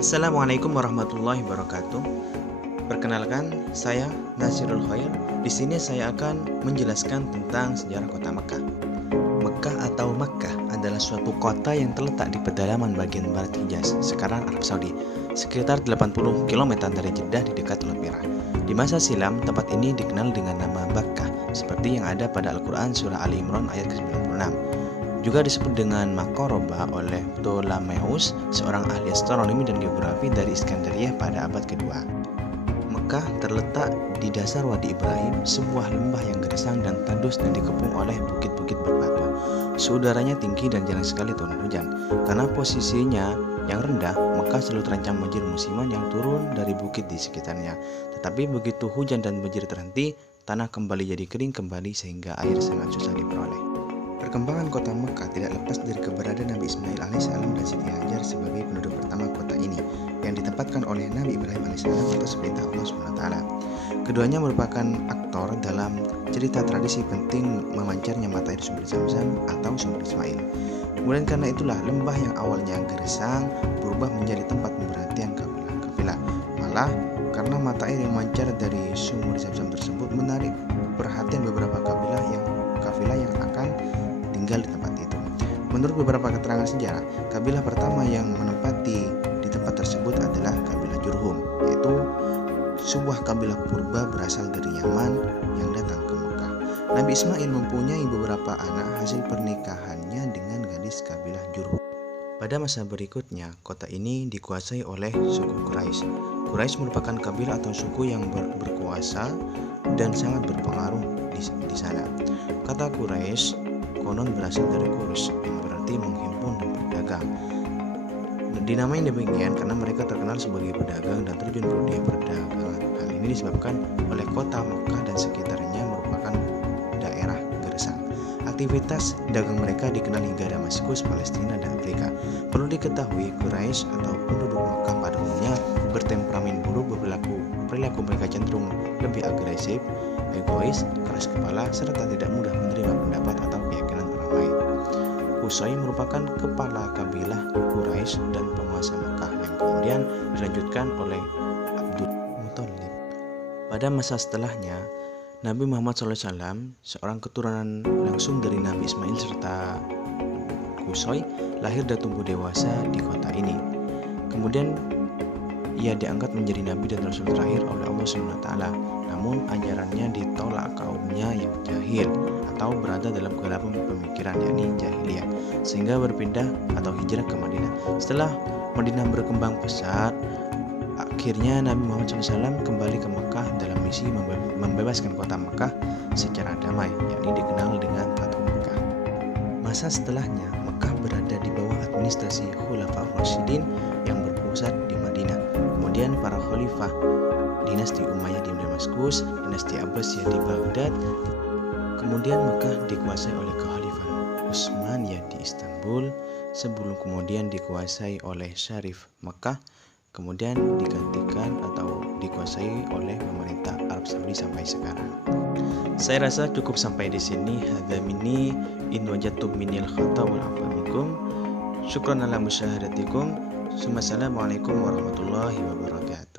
Assalamualaikum warahmatullahi wabarakatuh. Perkenalkan, saya Nasirul Khair. Di sini saya akan menjelaskan tentang sejarah kota Mekah. Mekah atau Makkah adalah suatu kota yang terletak di pedalaman bagian barat Hijaz, sekarang Arab Saudi, sekitar 80 km dari Jeddah di dekat Teluk Merah. Di masa silam, tempat ini dikenal dengan nama Bakkah, seperti yang ada pada Al-Quran surah Ali Imran ayat ke-96. Juga disebut dengan Makoroba oleh Ptolemeus, seorang ahli astronomi dan geografi dari Iskandaria pada abad kedua. Mekah terletak di dasar Wadi Ibrahim, sebuah lembah yang gersang dan tandus dan dikepung oleh bukit-bukit berbatu. Suhu udaranya tinggi dan jarang sekali turun hujan. Karena posisinya yang rendah, Mekah selalu terancam banjir musiman yang turun dari bukit di sekitarnya. Tetapi begitu hujan dan banjir terhenti, tanah kembali jadi kering kembali sehingga air sangat susah diperoleh. Perkembangan kota Mekah tidak lepas dari keberadaan Nabi Ismail alaihissalam dan Siti Hajar sebagai penduduk pertama kota ini, yang ditempatkan oleh Nabi Ibrahim alaihissalam atas perintah Allah SWT. Keduanya merupakan aktor dalam cerita tradisi penting memancarnya mata air sumber Zam-Zam atau sumber Ismail. Kemudian karena itulah lembah yang awalnya gersang berubah menjadi tempat pemberhentian kafilah. Malah karena mata air yang memancar dari sumber Zam-Zam tersebut menarik perhatian beberapa kafilah yang akan tinggal di tempat itu. Menurut beberapa keterangan sejarah, kabilah pertama yang menempati di tempat tersebut adalah kabilah Jurhum, yaitu sebuah kabilah purba berasal dari Yaman yang datang ke Mekah. Nabi Ismail mempunyai beberapa anak hasil pernikahannya dengan gadis kabilah Jurhum. Pada masa berikutnya, kota ini dikuasai oleh suku Quraisy. Quraisy merupakan kabilah atau suku yang berkuasa dan sangat berpengaruh di sana. Kata Quraisy konon berasal dari Qurus, yang berarti menghimpun dan berdagang. Dinamai demikian karena mereka terkenal sebagai pedagang dan terjun ke dunia perdagangan. Hal ini disebabkan oleh kota Mekah dan sekitarnya merupakan daerah gersang. Aktivitas dagang mereka dikenal hingga Damaskus, Palestina, dan Afrika. Perlu diketahui, Quraisy atau penduduk Mekah pada umumnya bertemperamen buruk, perilaku mereka cenderung lebih agresif, egois, keras kepala, serta tidak mudah menerima pendapat atau keyakinan orang lain. Qusay merupakan kepala kabilah Quraisy dan penguasa Mekah yang kemudian dilanjutkan oleh Abdul Muthalib. Pada masa setelahnya, Nabi Muhammad SAW, seorang keturunan langsung dari Nabi Ismail serta Qusay, lahir dan tumbuh dewasa di kota ini. Kemudian ia diangkat menjadi nabi dan rasul terakhir oleh Allah SWT. Namun ajarannya ditolak kaumnya yang jahil atau berada dalam kegelapan pemikiran, yakni jahiliyah, sehingga berpindah atau hijrah ke Madinah. Setelah Madinah berkembang pesat, akhirnya Nabi Muhammad SAW kembali ke Mekah dalam misi membebaskan kota Mekah secara damai, yakni dikenal dengan Fathu Mekah. Masa setelahnya, Mekah berada di bawah administrasi Khulafaur Rasyidin yang berpusat di Madinah. Kemudian para khalifah dinasti Umayyah di Damaskus, dinasti Abbasiyah di Baghdad. Kemudian Mekah dikuasai oleh kekhalifahan Utsmaniyah di Istanbul, sebelum kemudian dikuasai oleh Syarif Mekah, kemudian digantikan atau dikuasai oleh pemerintah Arab Saudi sampai sekarang. Saya rasa cukup sampai di sini. Hadza minni in wajadtum minil khata wal afwa minkum. Syukran ala musyahadatikum. Assalamualaikum warahmatullahi wabarakatuh.